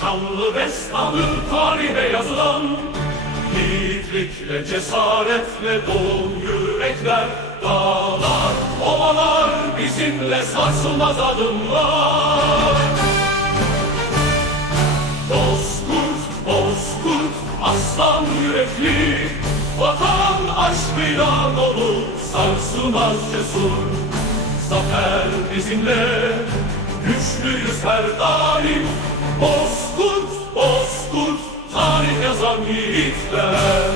şanlı destanı tarihe yazılan Yiğitlikle, cesaretle dolu yürekler Dağlar, ovalar bizimle sarsılmaz adımlar. Bozkurt, bozkurt, aslan yürekli Vatan aşkıyla dolu, sarsılmaz cesur. Zafer bizimle, güçlüyüz her daim Bozkurt, bozkurt, tarih yazan yiğitler.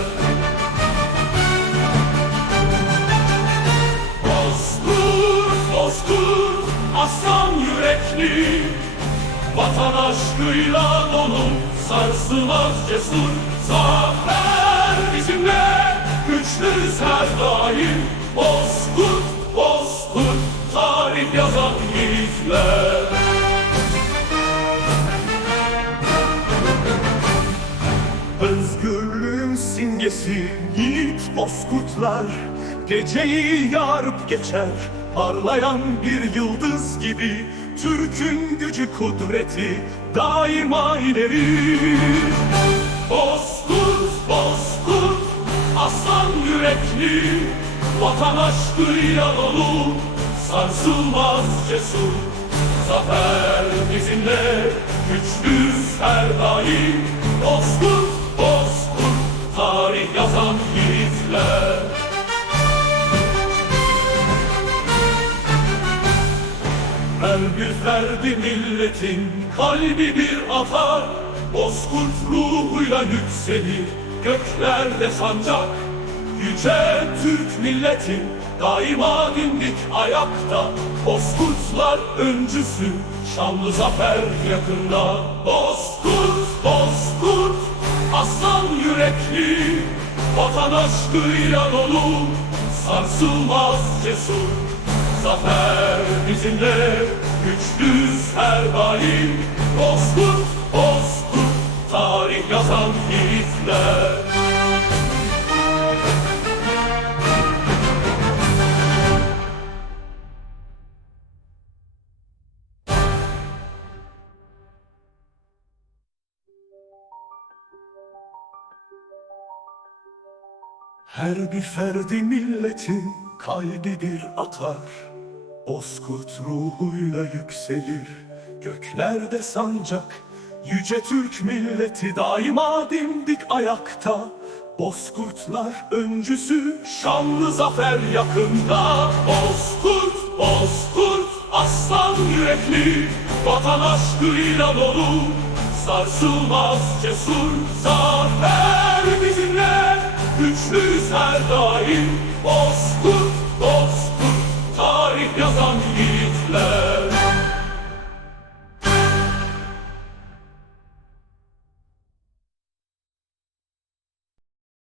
Bozkurt, bozkurt, aslan yürekli Vatan aşkıyla dolu, sarsılmaz cesur Zafer bizimle, güçlüyüz her daim Bozkurt, bozkurt, tarih yazan yiğitler Özgürlüğün simgesi yiğit bozkurtlar. Geceyi yarıp geçer parlayan bir yıldız gibi. Türk'ün gücü kudreti daima ileri. Bozkurt, bozkurt, aslan yürekli Vatan aşkıyla dolu, sarsılmaz cesur Zafer bizimle, güçlüyüz her daim. Bozkurt, bozkurt, tarih yazan yiğitler. Bir ferdi milletin kalbi bir atar. Bozkurt ruhuyla yükselir göklerde sancak. Yüce Türk milletin daima dimdik ayakta Bozkurtlar öncüsü şanlı zafer yakında. Bozkurt, Bozkurt, aslan yürekli Vatan aşkıyla dolu, sarsılmaz cesur Zafer bizimle, güçlüyüz her daim. Bozkurt, bozkurt, tarih yazan Her bir ferdi milletin kalbi bir atar. Bozkurt ruhuyla yükselir Göklerde sancak. Yüce Türk milleti daima dimdik ayakta. Bozkurtlar öncüsü şanlı zafer yakında. Bozkurt, bozkurt, aslan yürekli Vatan aşkıyla dolu, sarsılmaz cesur Zafer güçlüyüz her daim